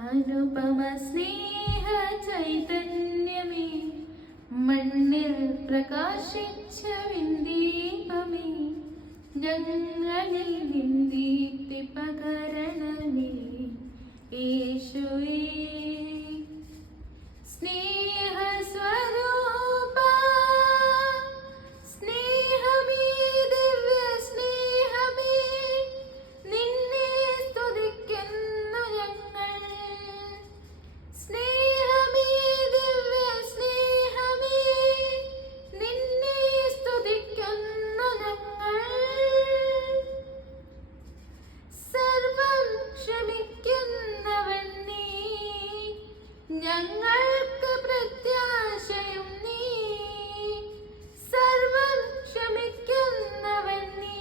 അനുപമ സ്നേഹ ചൈതന്യമേ, മണ്ണിൽ പ്രകാശിച്ച വിന്ദീപമേ, ഞങ്ങളിൽ നിന്ദീപ്തി പകരണമേ യേശുവേ. സ്നേഹസ്വരൂപ സ്നേഹമേ, ദിവ്യ സ്നേഹമേ, നിന്നെ സ്തുതിക്കുന്നു ഞങ്ങൾ. സ്നേഹമേ, ദിവ്യ സ്നേഹമേ, നിന്നെ സ്തുതിക്കുന്നു ഞങ്ങൾ. സർവം ക്ഷമിക്കുന്നവൻ നീ, ഞങ്ങൾക്ക് പ്രത്യാശയും നീ. സർവം ക്ഷമിക്കുന്നവൻ നീ,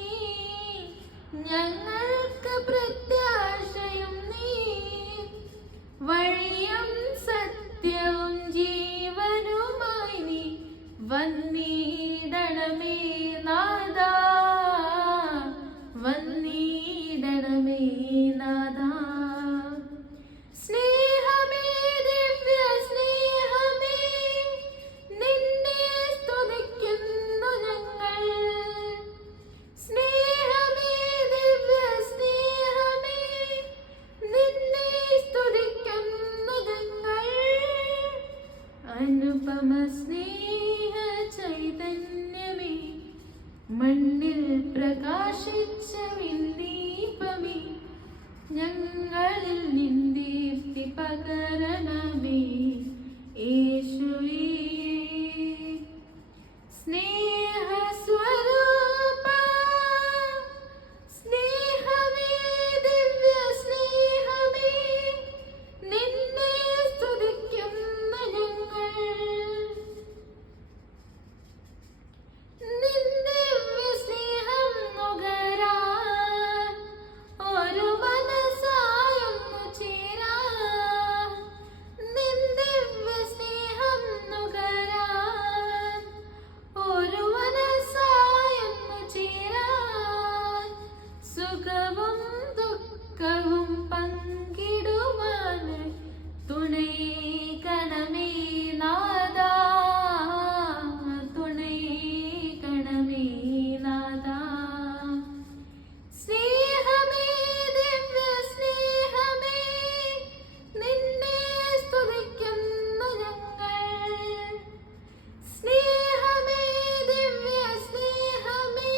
ഞങ്ങൾക്ക് പ്രത്യാശയും നീ. വഴിയും സത്യവും ജീവനുമായി നീ വന്നിടണമേ നാഥാ, വന്നിടണമേ നാഥാ. സ്നേഹമേ, ദിവ്യ സ്നേഹമേ, നിന്നെ സ്തുതിക്കുന്നു ഞങ്ങൾ. സ്നേഹമേ, ദിവ്യ സ്നേഹമേ, നിന്നെ സ്തുതിക്കുന്നു ഞങ്ങൾ. അനുപമ സ്നേഹ ചൈതന്യമേ, മണ്ണിൽ പ്രകാശിച്ച വിന്ദീപമേ, ഞങ്ങളിൽ നിന്ദീപ്തി പകരണമേ യേശുവേ. സ്നേഹസ്വരൂപ സ്നേഹമേ, ദിവ്യ സ്നേഹമേ, നിന്നെ സ്തുതിക്കുന്നു ഞങ്ങൾ. നിന്റെ സ്നേഹം നുകരാൻ ഒരു മനസ്സായൊന്നു ചേരാൻ. നിന്റെ സ്നേഹം നുകരാൻ ഒരു മനസ്സായൊന്നു ചേരാൻ. സുഖവും ദുഃഖവും പങ്കിടുവാൻ തുണയേകണമേ നാഥാ, തുണയേകണമേ നാഥാ. സ്നേഹമേ, ദിവ്യ സ്നേഹമേ, നിന്നെ സ്തുതിക്കുന്നു ഞങ്ങൾ. സ്നേഹമേ, ദിവ്യ സ്നേഹമേ,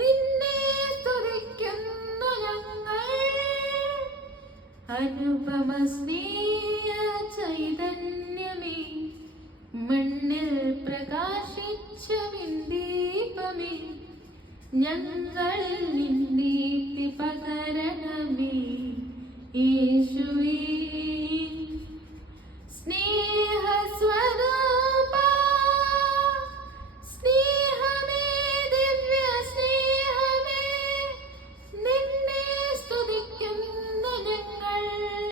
നിന്നെ സ്തുതിക്കുന്നു ഞങ്ങൾ. അനുപമ സ്നേഹ ചൈതന്യമേ, മണ്ണിൽ പ്രകാശിച്ച വിന്ദീപമേ, ഞങ്ങളിൽ നിന്ദീപ്തി പകരണമേ യേശുവേ. സ്നേഹ